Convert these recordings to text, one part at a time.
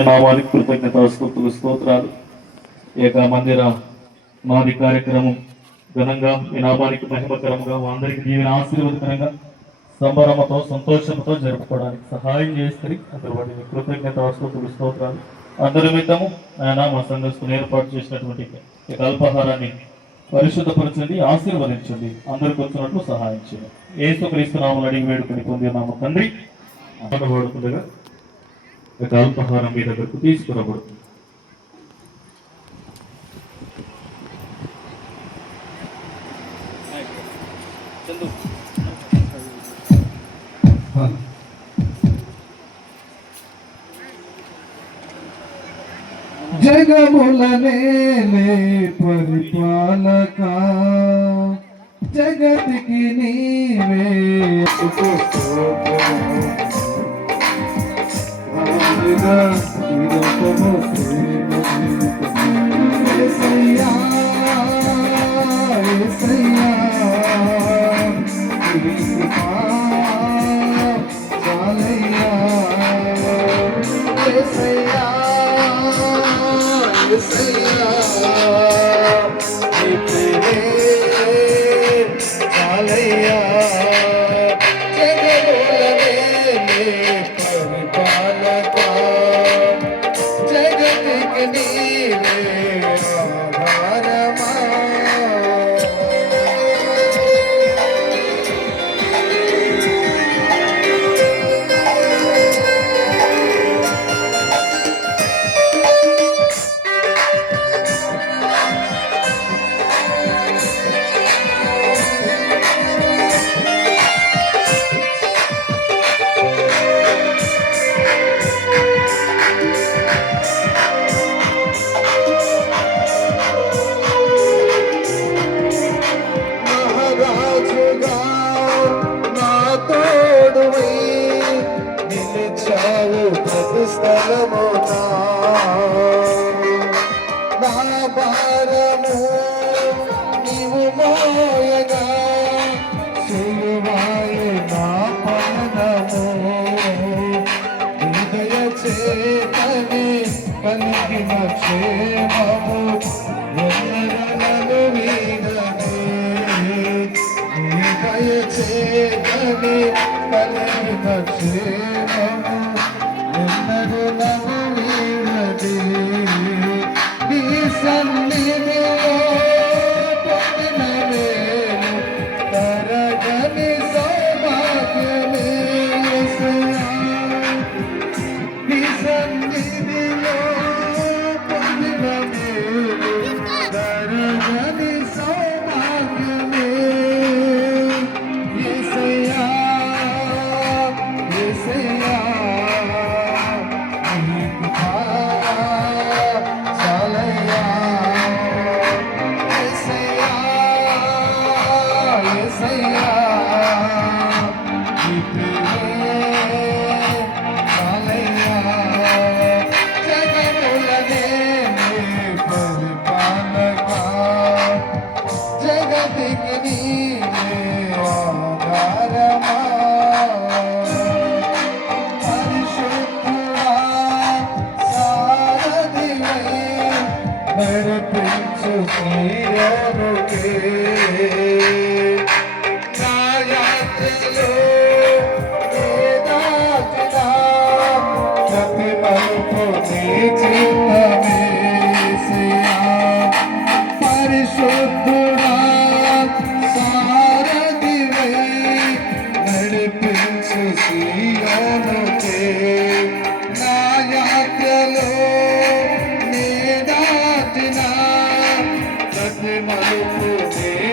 నామానికి కృతజ్ఞత స్థుతులు స్తోత్రాలు. ఏక మందిర మాది కార్యక్రమం ఘనంగా మీ నామానికి మహిమకరంగా మా అందరికి దీవెన ఆశీర్వదకరంగా సంబరమతో సంతోషంతో జరుపుకోవడానికి సహాయం చేస్తుంది అందరూ వాటి కృతజ్ఞత స్థుతులు స్తోత్రాలు. అందరి మిత్తము ఆయన మా సంఘస్థులు ఏర్పాటు చేసినటువంటి ఈ అల్పాహారాన్ని పరిశుద్ధపరచండి ఆశీర్వదించండి. అందరికి వచ్చినట్లు సహాయం చేయండి. ఏసు క్రీస్తునామలు అడిగి వేడుకొని పొంది తండ్రి. తండ్రి వాడుకుండగా ఒక అల్పహారం మీ దగ్గరకు తీసుకురాబడుతుంది జగములనే పరిపాలక జగతికి నీవే యేసయ్యా, యేసయ్యా, నీ కృపా చాలయ్యా. యేసయ్యా, చేతని కలిగిన క్షేమము. ఎన్నడలను వీడనే కలిగిన క్షేమము వీడనే నీ సన్నిధిలో Yeah. মালুক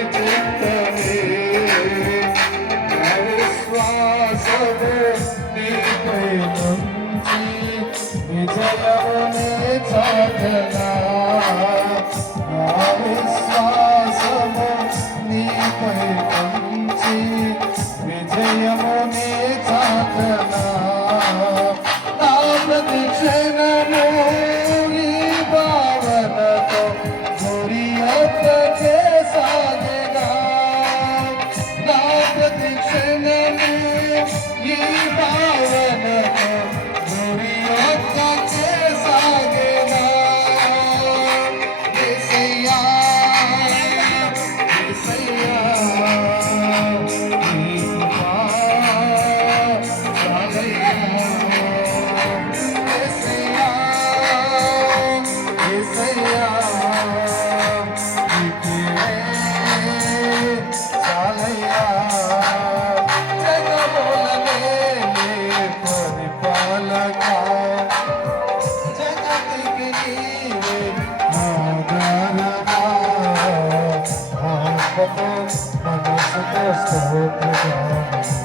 the next, my next, the next, the the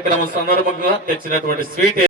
కార్యక్రమం సందర్భంగా తెచ్చినటువంటి స్వీట్